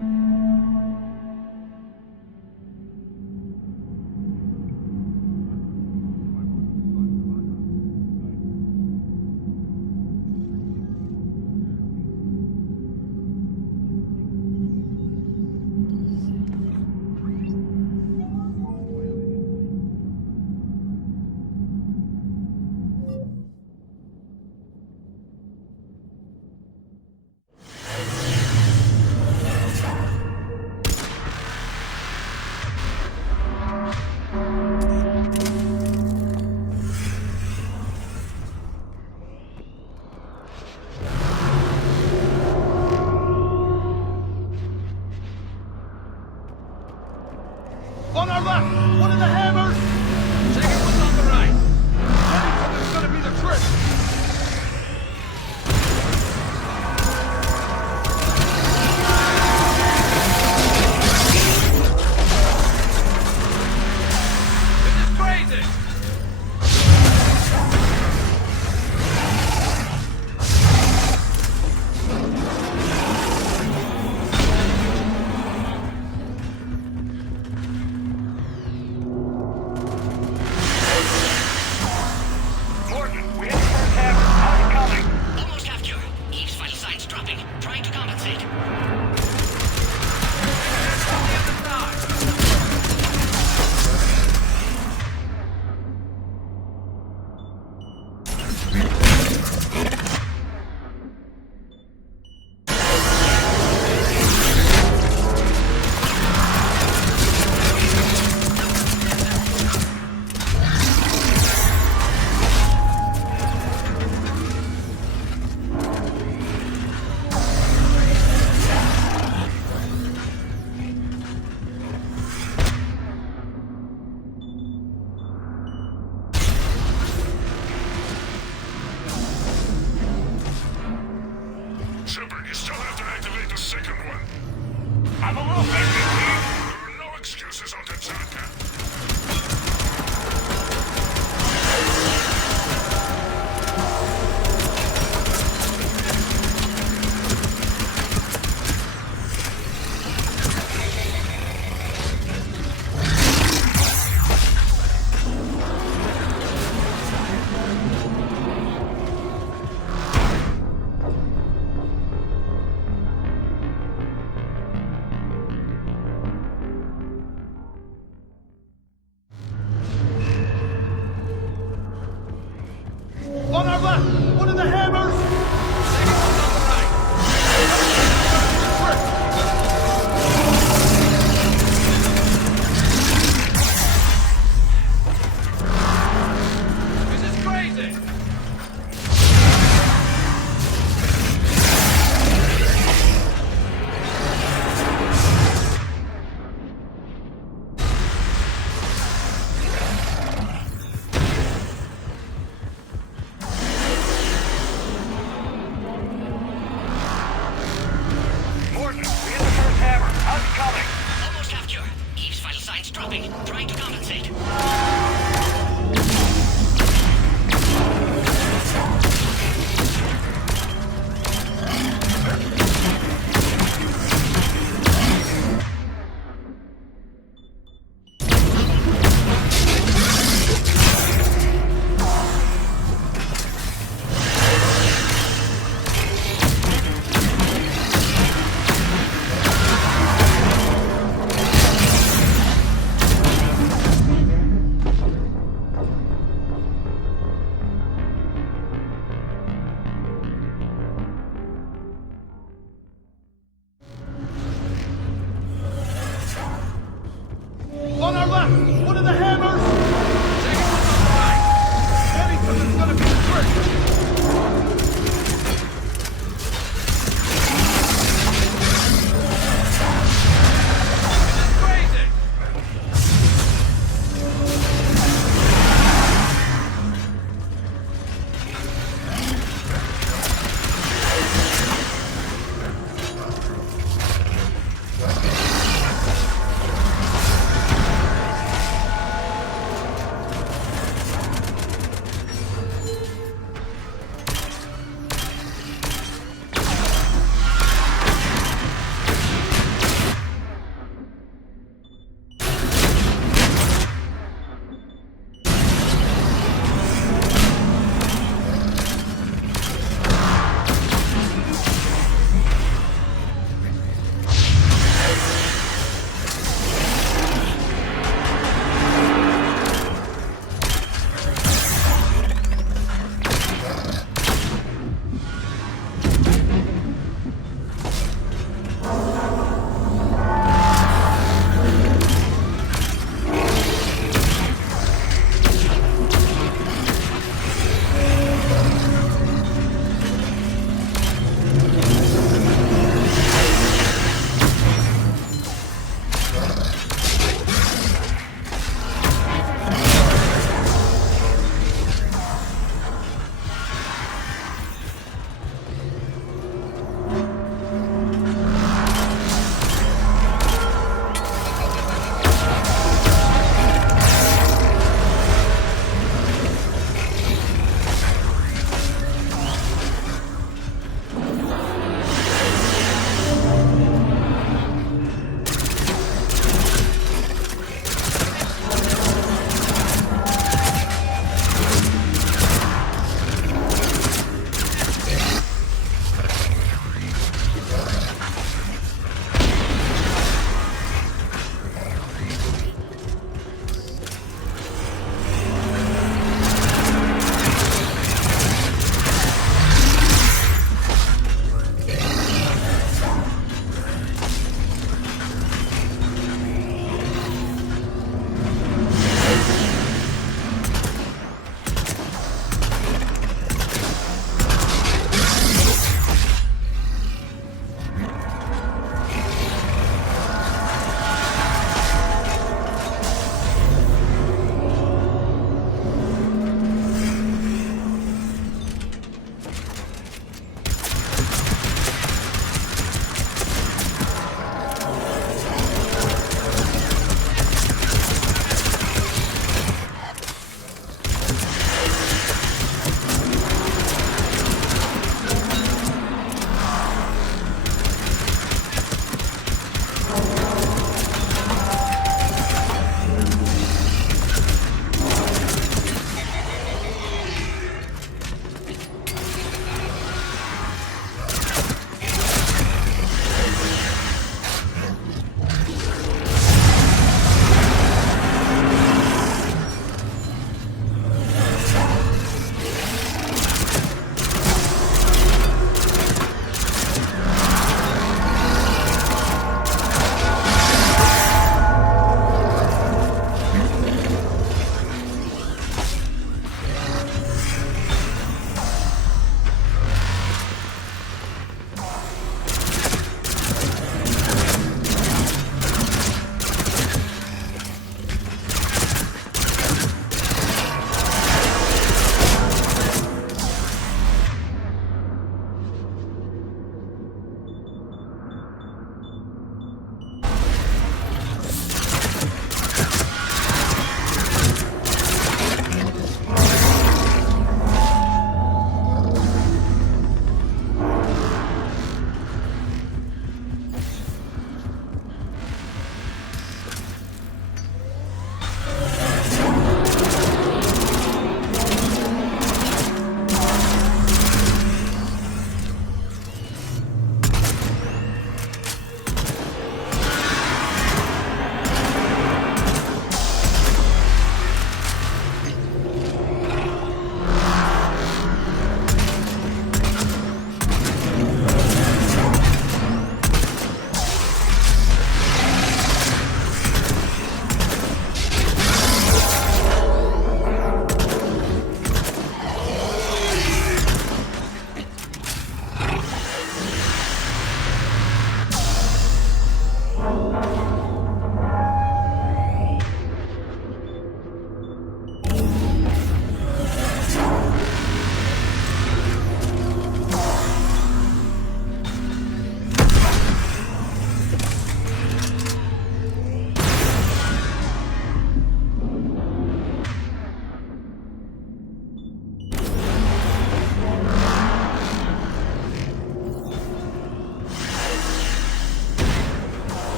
On our left! One of the hammers! Second one's on the right. Anything is gonna be the trick! This is crazy! Shepard, you still have to activate the second one. I'm a little busy, Chief. There are no excuses on the Zotac.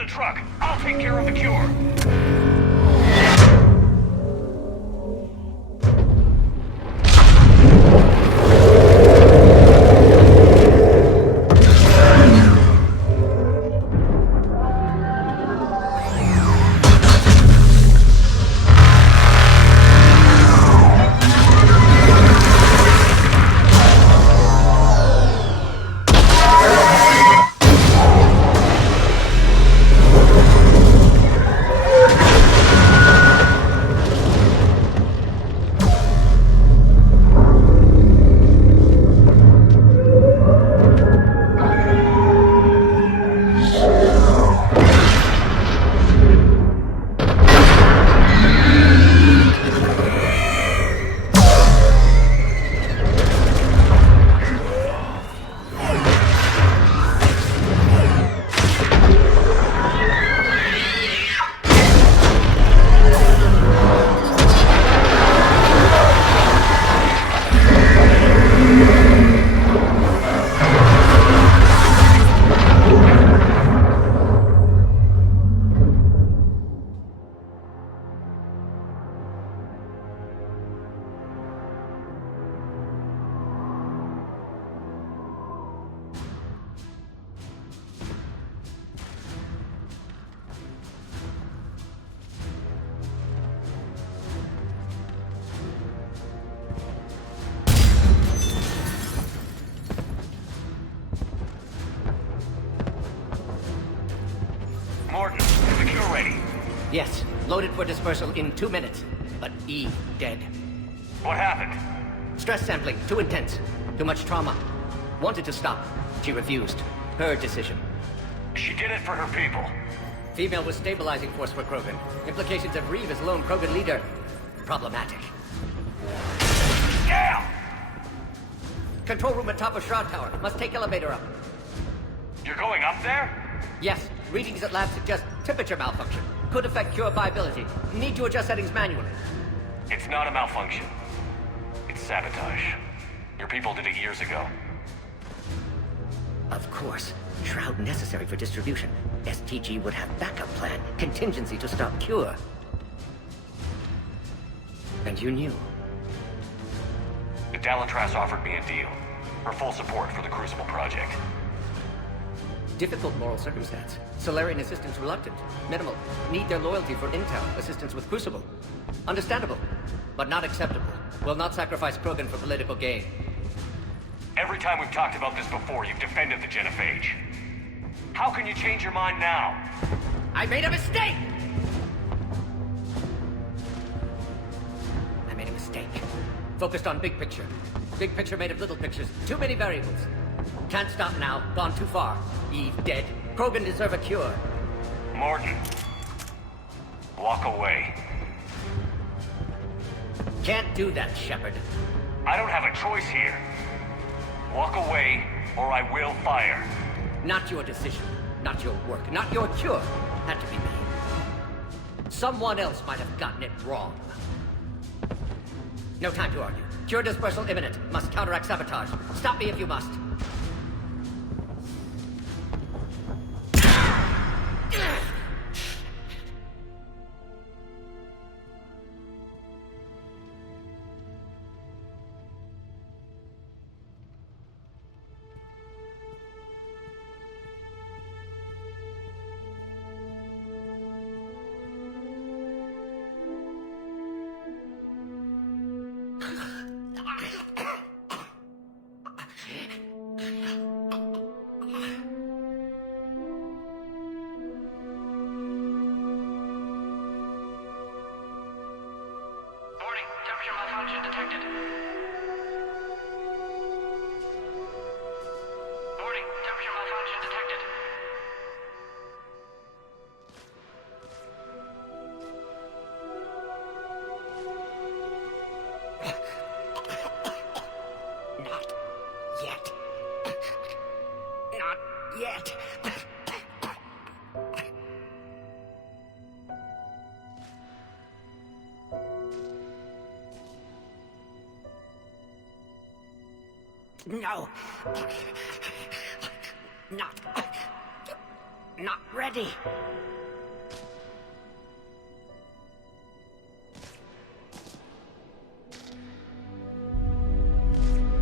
the truck. I'll take care of the cure. Yes, loaded for dispersal in 2 minutes. But Eve dead. What happened? Stress sampling, too intense. Too much trauma. Wanted to stop. She refused. Her decision. She did it for her people. Female was stabilizing force for Krogan. Implications of Reeve as lone Krogan leader. Problematic. Damn! Control room at top of Shroud Tower. Must take elevator up. You're going up there? Yes, readings at lab suggest temperature malfunction. Could affect cure viability. Need to adjust settings manually. It's not a malfunction. It's sabotage. Your people did it years ago. Of course. Shroud necessary for distribution. STG would have backup plan. Contingency to stop cure. And you knew. The Dallantras offered me a deal. Her full support for the Crucible project. Difficult moral circumstance. Solarian assistance reluctant. Minimal. Need their loyalty for intel. Assistance with Crucible. Understandable. But not acceptable. Will not sacrifice Krogan for political gain. Every time we've talked about this before, you've defended the Genophage. How can you change your mind now? I made a mistake! I made a mistake. Focused on big picture. Big picture made of little pictures. Too many variables. Can't stop now. Gone too far. Eve dead. Krogan deserve a cure. Morton. Walk away. Can't do that, Shepard. I don't have a choice here. Walk away, or I will fire. Not your decision. Not your work. Not your cure. Had to be me. Someone else might have gotten it wrong. No time to argue. Cure dispersal imminent. Must counteract sabotage. Stop me if you must. No. not ready.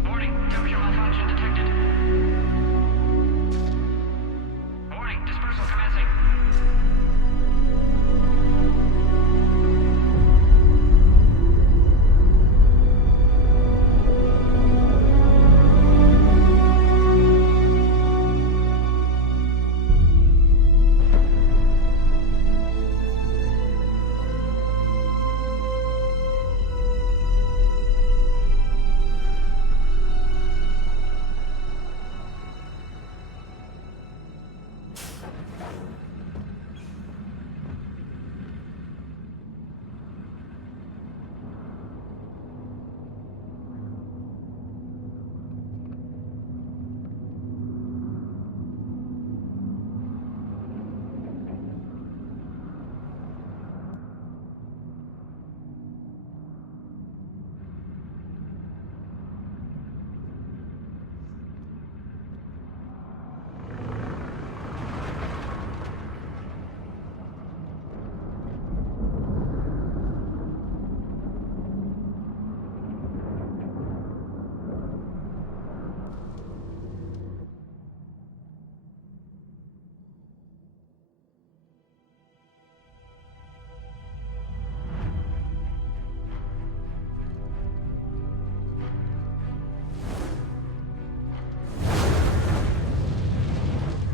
Warning, temperature malfunction detected. Warning, dispersal commencing.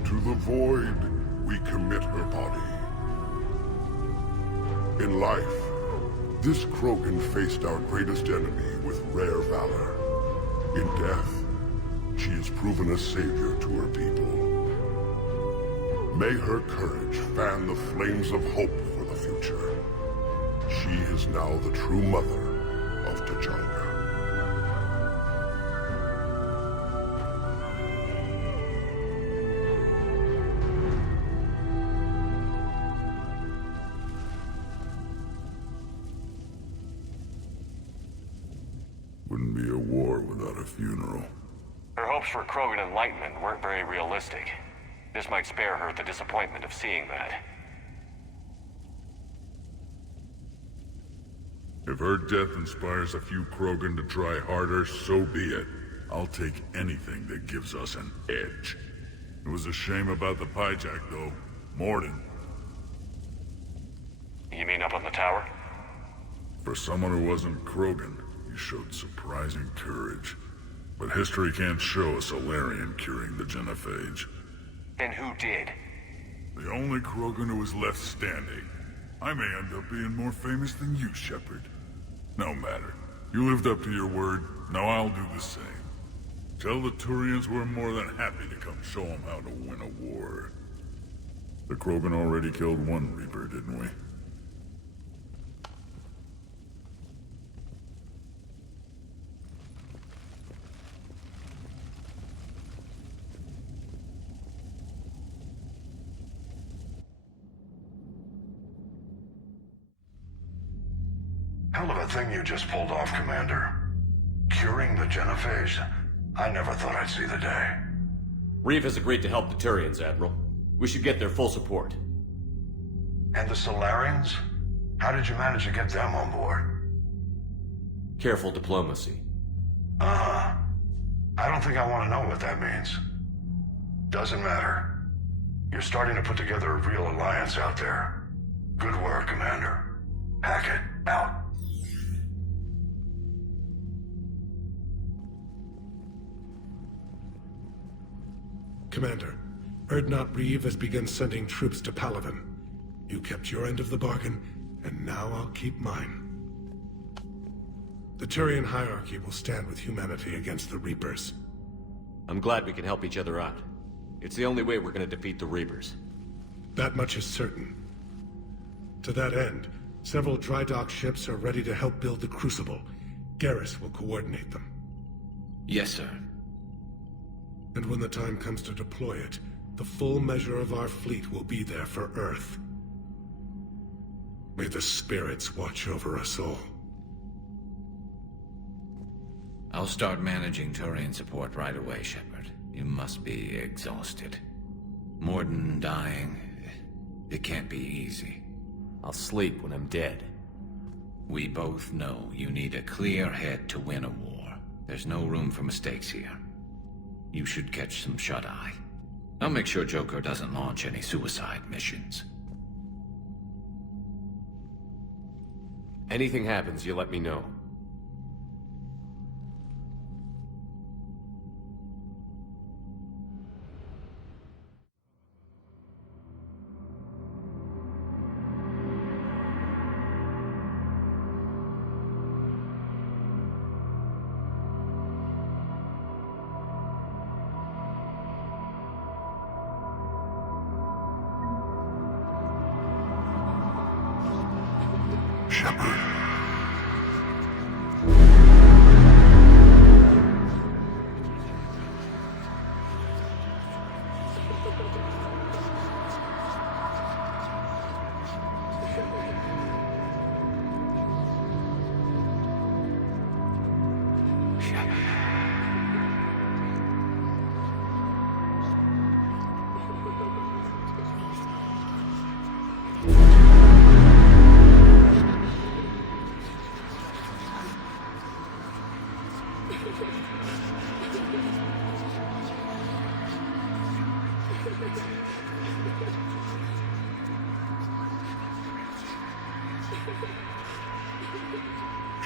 To the void, we commit her body. In life, this Krogan faced our greatest enemy with rare valor. In death, she has proven a savior to her people. May her courage fan the flames of hope for the future. She is now the true mother of T'Challa. Wouldn't be a war without a funeral. Her hopes for Krogan enlightenment weren't very realistic. This might spare her the disappointment of seeing that. If her death inspires a few Krogan to try harder, so be it. I'll take anything that gives us an edge. It was a shame about the hijack, though. Morden. You mean up on the tower? For someone who wasn't Krogan, you showed surprising courage. But history can't show a Solarian curing the genophage. Then who did? The only Krogan who was left standing. I may end up being more famous than you, Shepard. No matter. You lived up to your word, now I'll do the same. Tell the Turians we're more than happy to come show them how to win a war. The Krogan already killed one Reaper, didn't we? Hell of a thing you just pulled off, Commander. Curing the genophage? I never thought I'd see the day. Reeve has agreed to help the Turians, Admiral. We should get their full support. And the Solarians? How did you manage to get them on board? Careful diplomacy. I don't think I want to know what that means. Doesn't matter. You're starting to put together a real alliance out there. Good work, Commander. Hackett, out. Commander, Erdnot Reeve has begun sending troops to Palaven. You kept your end of the bargain, and now I'll keep mine. The Turian hierarchy will stand with humanity against the Reapers. I'm glad we can help each other out. It's the only way we're gonna defeat the Reapers. That much is certain. To that end, several dry dock ships are ready to help build the Crucible. Garrus will coordinate them. Yes, sir. And when the time comes to deploy it, the full measure of our fleet will be there for Earth. May the spirits watch over us all. I'll start managing Turian support right away, Shepard. You must be exhausted. More than dying, it can't be easy. I'll sleep when I'm dead. We both know you need a clear head to win a war. There's no room for mistakes here. You should catch some shut-eye. I'll make sure Joker doesn't launch any suicide missions. Anything happens, you let me know. Shepard.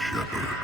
Shepard.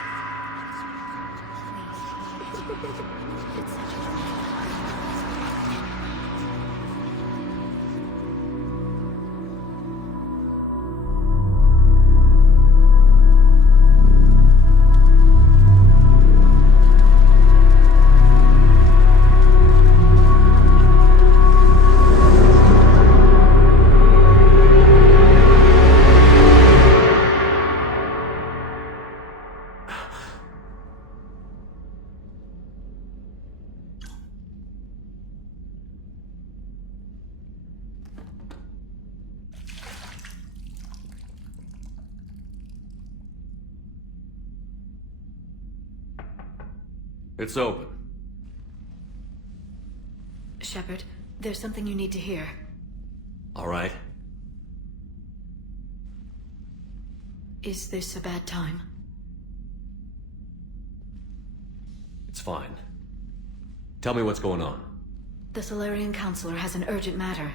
It's open. Shepard, there's something you need to hear. All right. Is this a bad time? It's fine. Tell me what's going on. The Solarian Counselor has an urgent matter.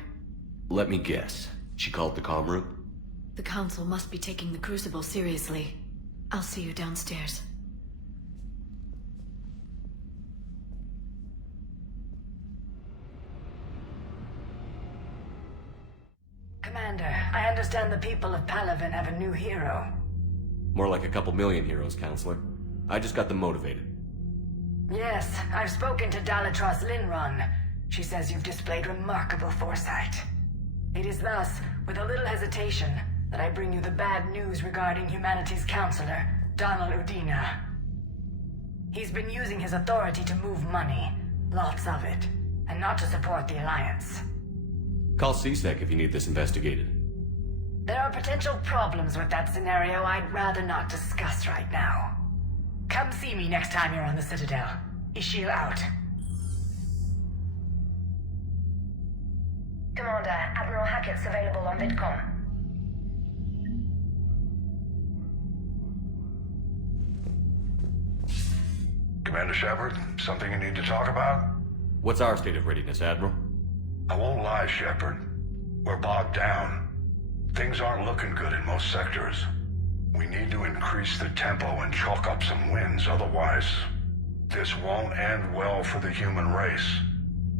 Let me guess. She called the comm room? The Council must be taking the Crucible seriously. I'll see you downstairs. Commander, I understand the people of Palaven have a new hero. More like a couple million heroes, Counselor. I just got them motivated. Yes, I've spoken to Dalatros Linron. She says you've displayed remarkable foresight. It is thus, with a little hesitation, that I bring you the bad news regarding humanity's counselor, Donald Udina. He's been using his authority to move money, lots of it, and not to support the Alliance. Call CSEC if you need this investigated. There are potential problems with that scenario I'd rather not discuss right now. Come see me next time you're on the Citadel. Ishil out. Commander, Admiral Hackett's available on VidCom. Commander Shepard, something you need to talk about? What's our state of readiness, Admiral? I won't lie, Shepard. We're bogged down. Things aren't looking good in most sectors. We need to increase the tempo and chalk up some wins, otherwise this won't end well for the human race.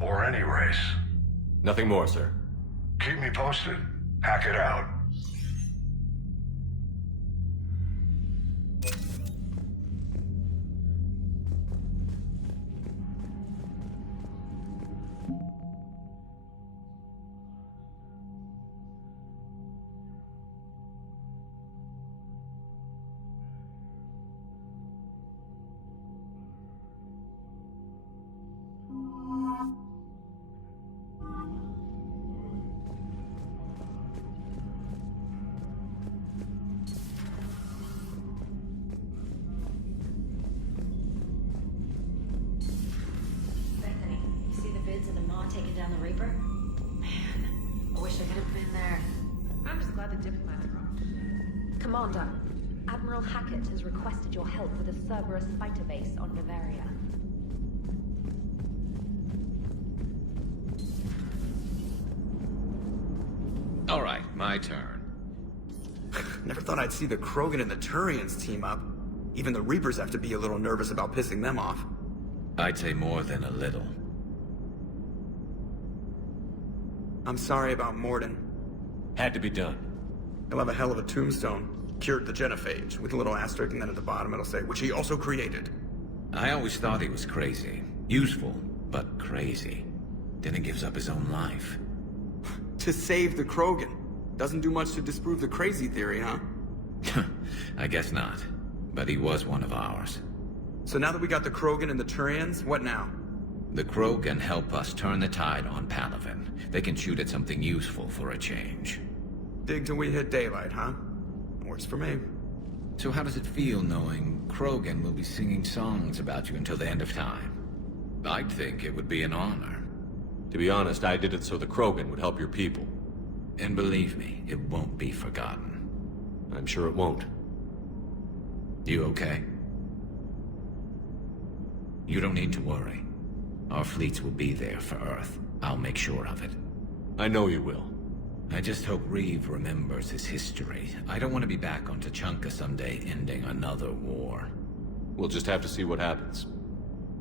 Or any race. Nothing more, sir. Keep me posted. Hack it out. outside the diplomat branch. Commander, Admiral Hackett has requested your help with a Cerberus fighter base on Bavaria. All right, my turn. Never thought I'd see the Krogan and the Turians team up. Even the Reapers have to be a little nervous about pissing them off. I'd say more than a little. I'm sorry about Morden. Had to be done. He'll have a hell of a tombstone. Cured the genophage, with a little asterisk, and then at the bottom it'll say, which he also created. I always thought he was crazy. Useful, but crazy. Then he gives up his own life. To save the Krogan. Doesn't do much to disprove the crazy theory, huh? I guess not. But he was one of ours. So now that we got the Krogan and the Turians, what now? The Krogan help us turn the tide on Palaven. They can shoot at something useful for a change. Dig till we hit daylight, huh? Works for me. So how does it feel knowing Krogan will be singing songs about you until the end of time? I'd think it would be an honor. To be honest, I did it so the Krogan would help your people. And believe me, it won't be forgotten. I'm sure it won't. You okay? You don't need to worry. Our fleets will be there for Earth. I'll make sure of it. I know you will. I just hope Reeve remembers his history. I don't want to be back on Tuchanka someday ending another war. We'll just have to see what happens.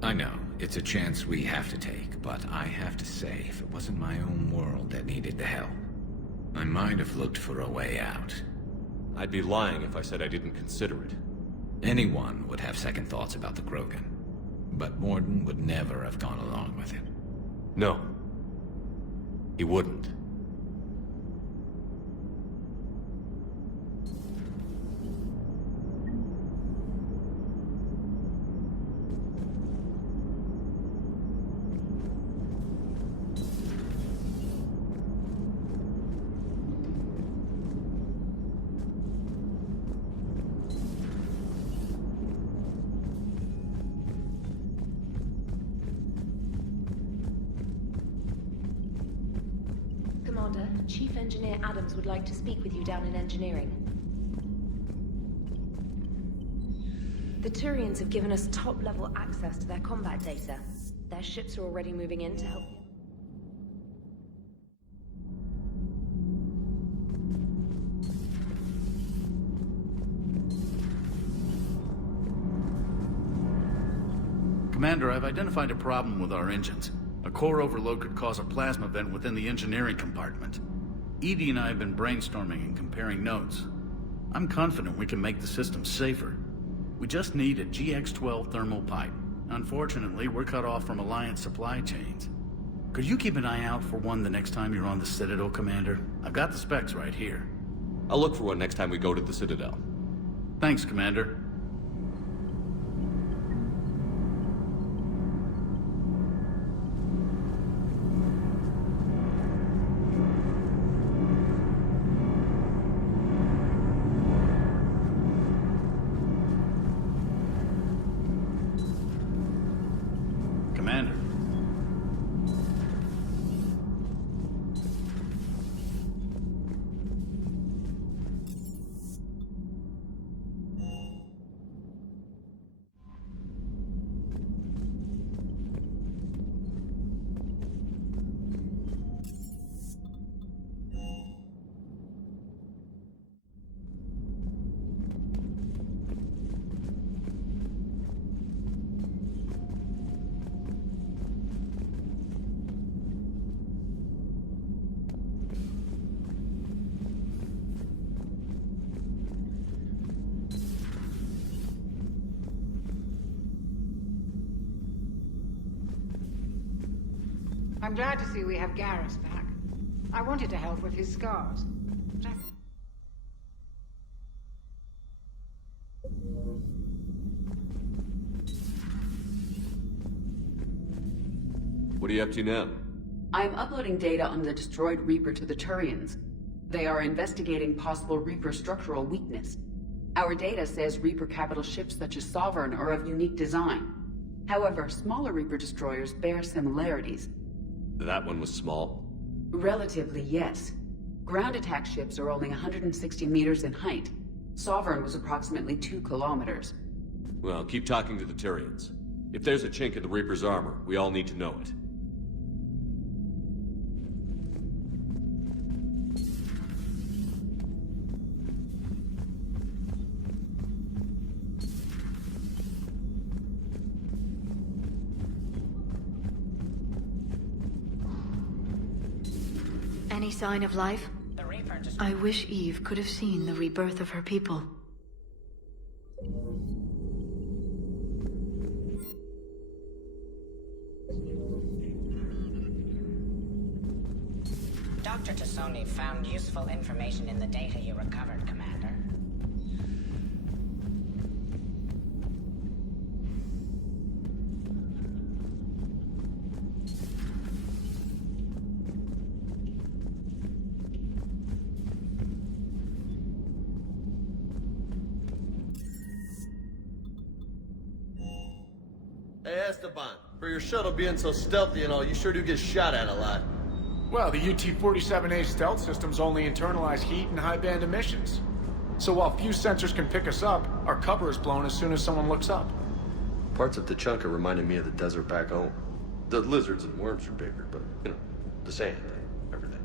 I know, it's a chance we have to take, but I have to say, if it wasn't my own world that needed the help, I might have looked for a way out. I'd be lying if I said I didn't consider it. Anyone would have second thoughts about the Krogan, but Morden would never have gone along with it. No. He wouldn't. Commander, Chief Engineer Adams would like to speak with you down in engineering. The Turians have given us top-level access to their combat data. Their ships are already moving in to help. Commander, I've identified a problem with our engines. A core overload could cause a plasma vent within the engineering compartment. Edie and I have been brainstorming and comparing notes. I'm confident we can make the system safer. We just need a GX-12 thermal pipe. Unfortunately, we're cut off from Alliance supply chains. Could you keep an eye out for one the next time you're on the Citadel, Commander? I've got the specs right here. I'll look for one next time we go to the Citadel. Thanks, Commander. Commander. I'm glad to see we have Garrus back. I wanted to help with his scars. What are you up to now? I'm uploading data on the destroyed Reaper to the Turians. They are investigating possible Reaper structural weakness. Our data says Reaper capital ships such as Sovereign are of unique design. However, smaller Reaper destroyers bear similarities. That one was small? Relatively, yes. Ground attack ships are only 160 meters in height. Sovereign was approximately 2 kilometers. Well, keep talking to the Turians. If there's a chink in the Reaper's armor, we all need to know it. Any sign of life? The Reaper just... I wish Eve could have seen the rebirth of her people. Dr. Tassoni found useful information in the data you recovered, Commander. Hey, Esteban, for your shuttle being so stealthy and all, you sure do get shot at a lot. Well, the UT-47A stealth systems only internalize heat and high-band emissions. So while few sensors can pick us up, our cover is blown as soon as someone looks up. Parts of Tachanka reminded me of the desert back home. The lizards and worms are bigger, but, you know, the sand, everything.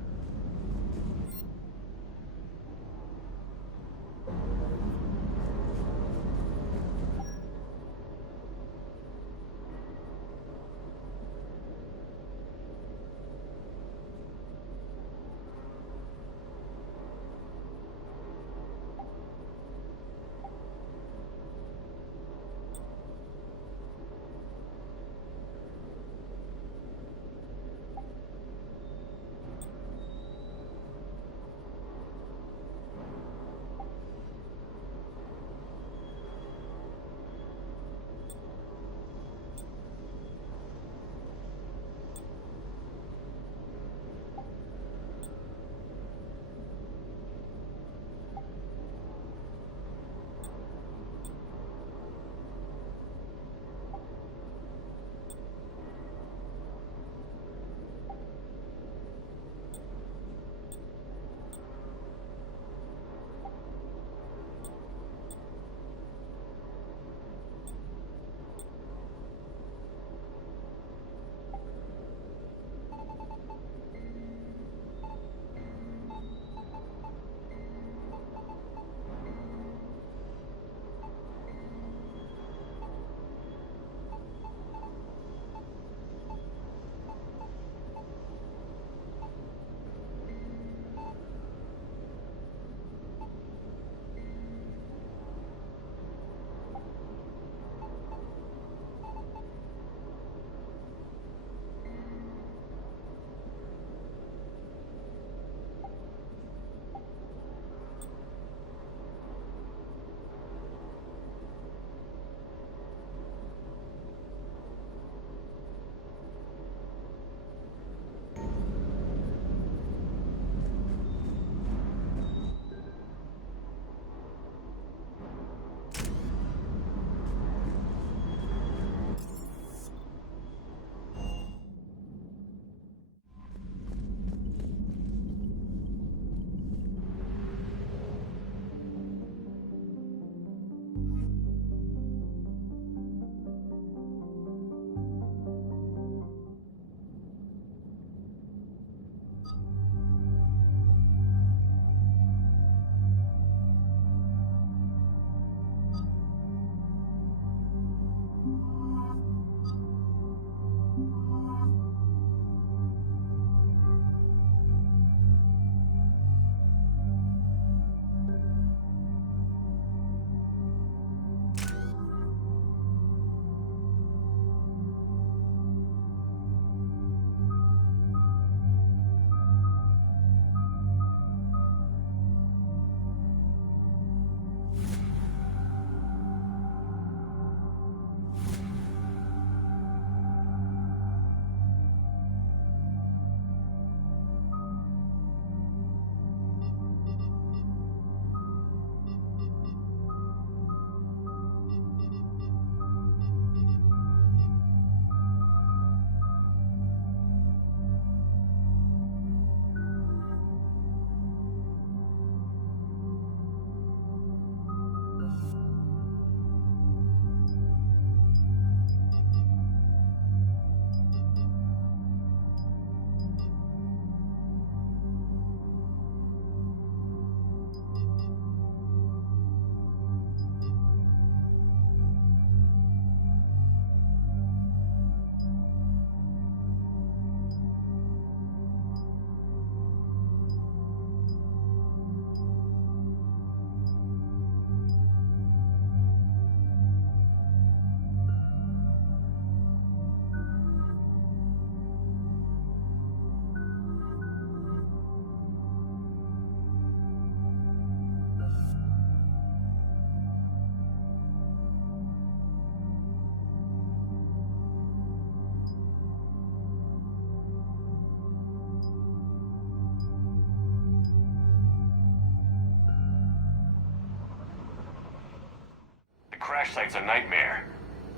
crash site's a nightmare.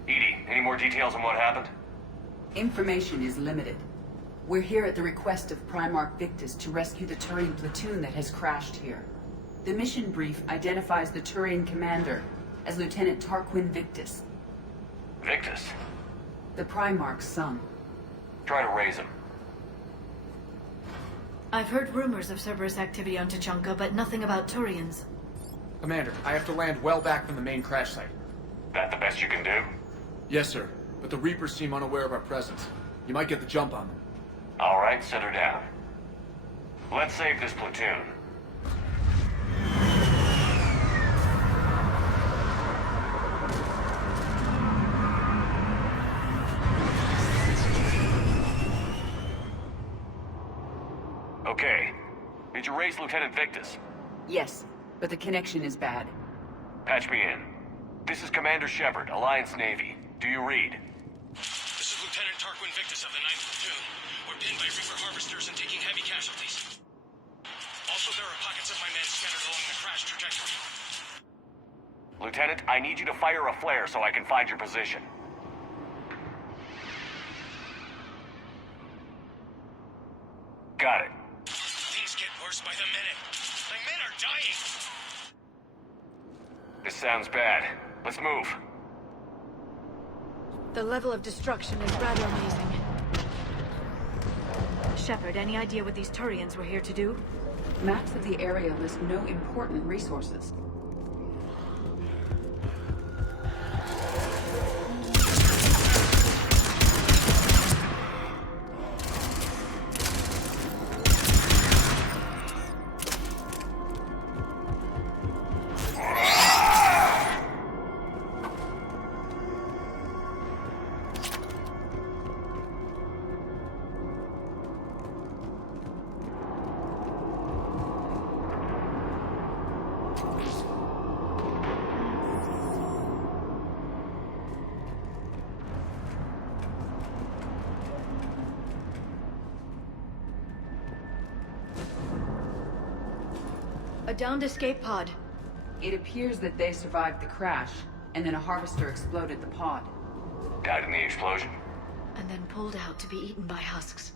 Edie, any more details on what happened? Information is limited. We're here at the request of Primarch Victus to rescue the Turian platoon that has crashed here. The mission brief identifies the Turian commander as Lieutenant Tarquin Victus. Victus? The Primarch's son. Try to raise him. I've heard rumors of Cerberus activity on Tuchanka, but nothing about Turians. Commander, I have to land well back from the main crash site. That the best you can do? Yes, sir. But the Reapers seem unaware of our presence. You might get the jump on them. All right, set her down. Let's save this platoon. Okay. Did you raise Lieutenant Victus? Yes, but the connection is bad. Patch me in. This is Commander Shepard, Alliance Navy. Do you read? This is Lieutenant Tarquin Victus of the 9th Platoon. We're pinned by Reaper harvesters and taking heavy casualties. Also, there are pockets of my men scattered along the crash trajectory. Lieutenant, I need you to fire a flare so I can find your position. Got it. Things get worse by the minute. My men are dying! This sounds bad. Let's move. The level of destruction is rather amazing. Shepard, any idea what these Turians were here to do? Maps of the area list no important resources. A downed escape pod. It appears that they survived the crash, and then a harvester exploded the pod. Died in the explosion? And then pulled out to be eaten by husks.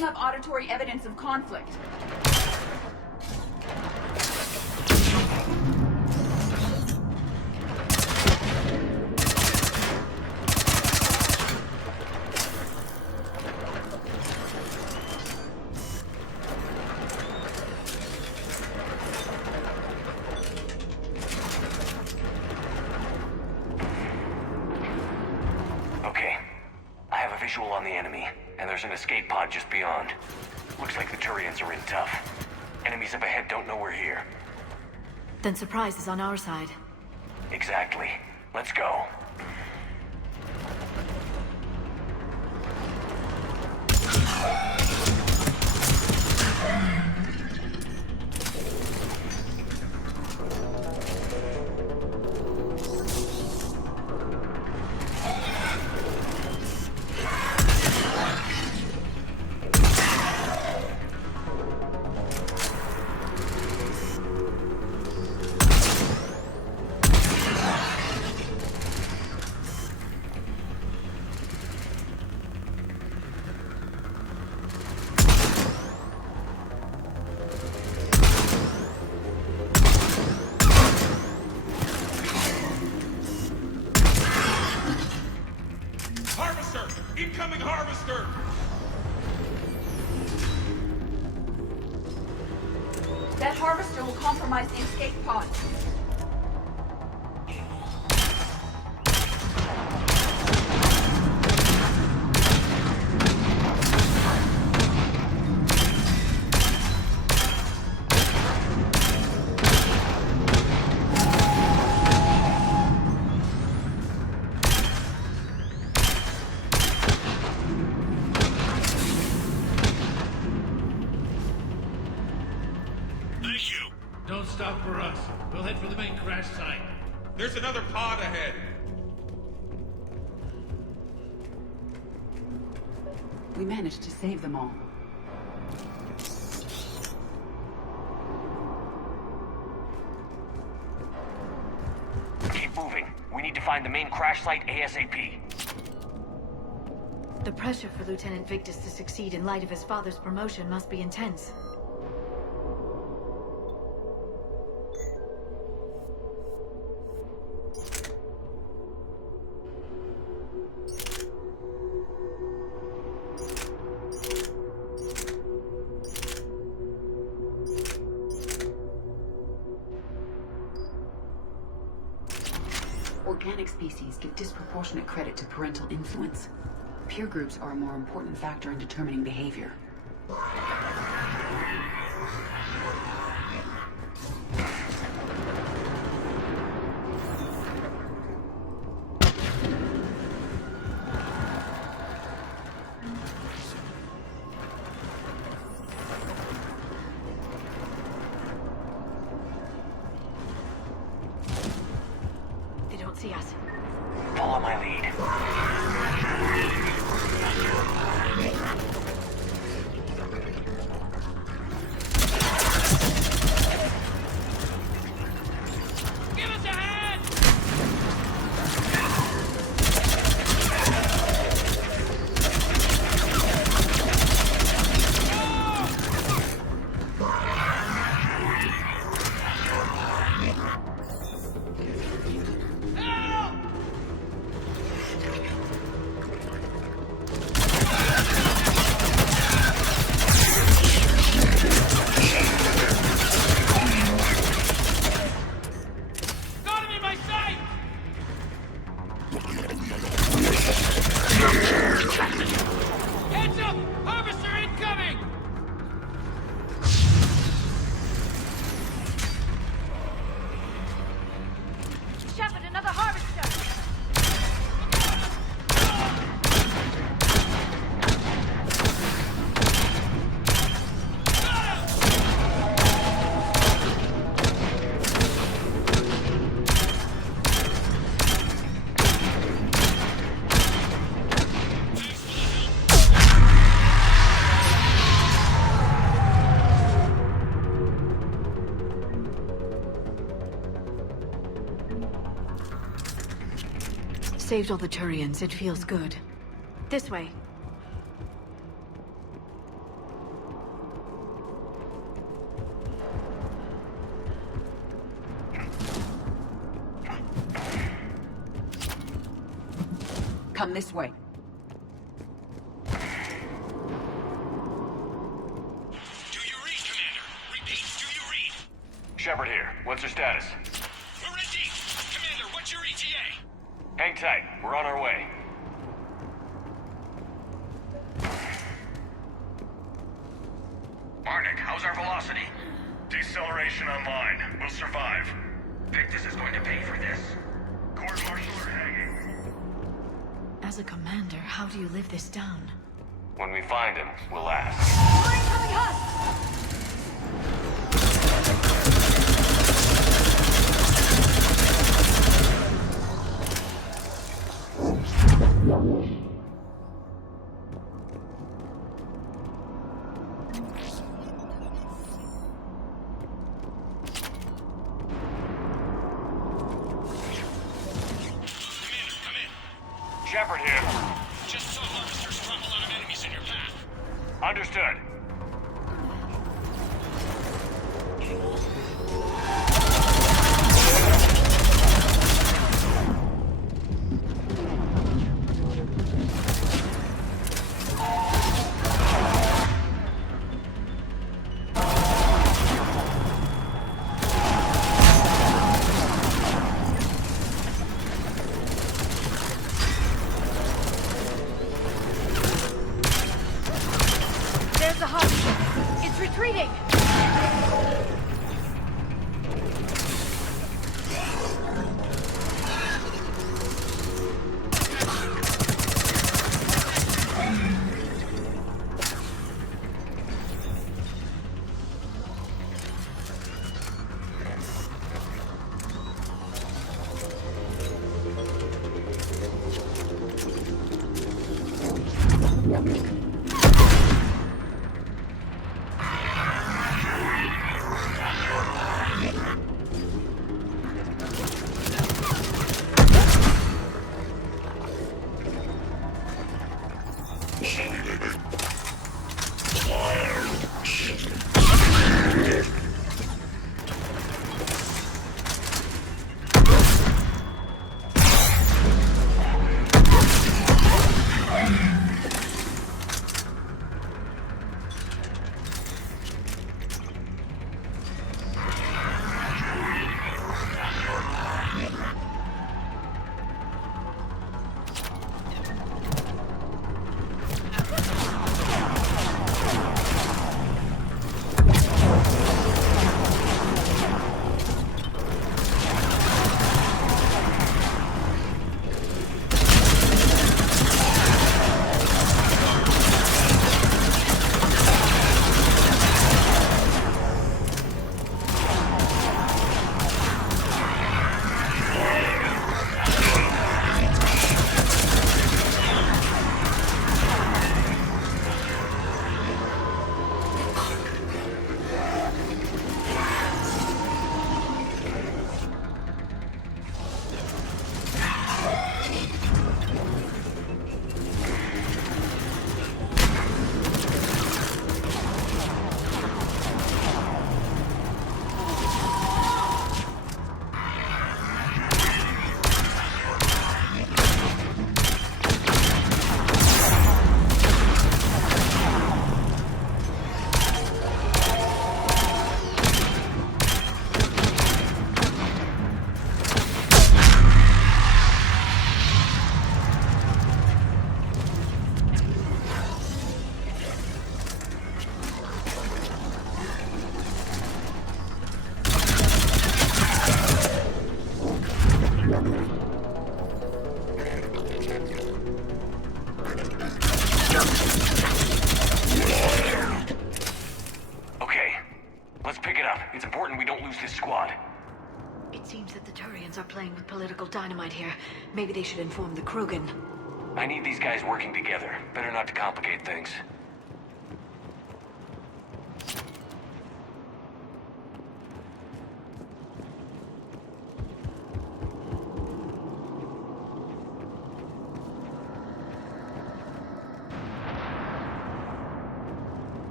Up auditory evidence of conflict. Okay. I have a visual on the enemy. And there's an escape pod just beyond. Looks like the Turians are in tough. Enemies up ahead don't know we're here. Then surprise is on our side. Exactly. Let's go. Harvester! Incoming Harvester! That harvester will compromise the escape pod. Don't stop for us. We'll head for the main crash site. There's another pod ahead. We managed to save them all. Keep moving. We need to find the main crash site ASAP. The pressure for Lieutenant Victus to succeed in light of his father's promotion must be intense. Organic species give disproportionate credit to parental influence. Peer groups are a more important factor in determining behavior. See us. Follow my lead. Give us a hand! Saved all the Turians. It feels good. This way. Come this way. Do you read, Commander? Repeat, do you read? Shepard here. What's your status? We're in deep. Commander, what's your ETA? Hang tight. We're on our way. Marnik, how's our velocity? Deceleration online. We'll survive. Victus is going to pay for this. Court-martial are hanging. As a commander, how do you live this down? When we find him, we'll ask. Mine coming hot! Shepard here. Just saw harvesters drop a lot of enemies in your path. Understood. retreating! Dynamite here. Maybe they should inform the Krogan. I need these guys working together. Better not to complicate things.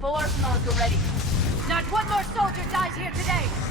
Full arsenal is ready. Not one more soldier dies here today!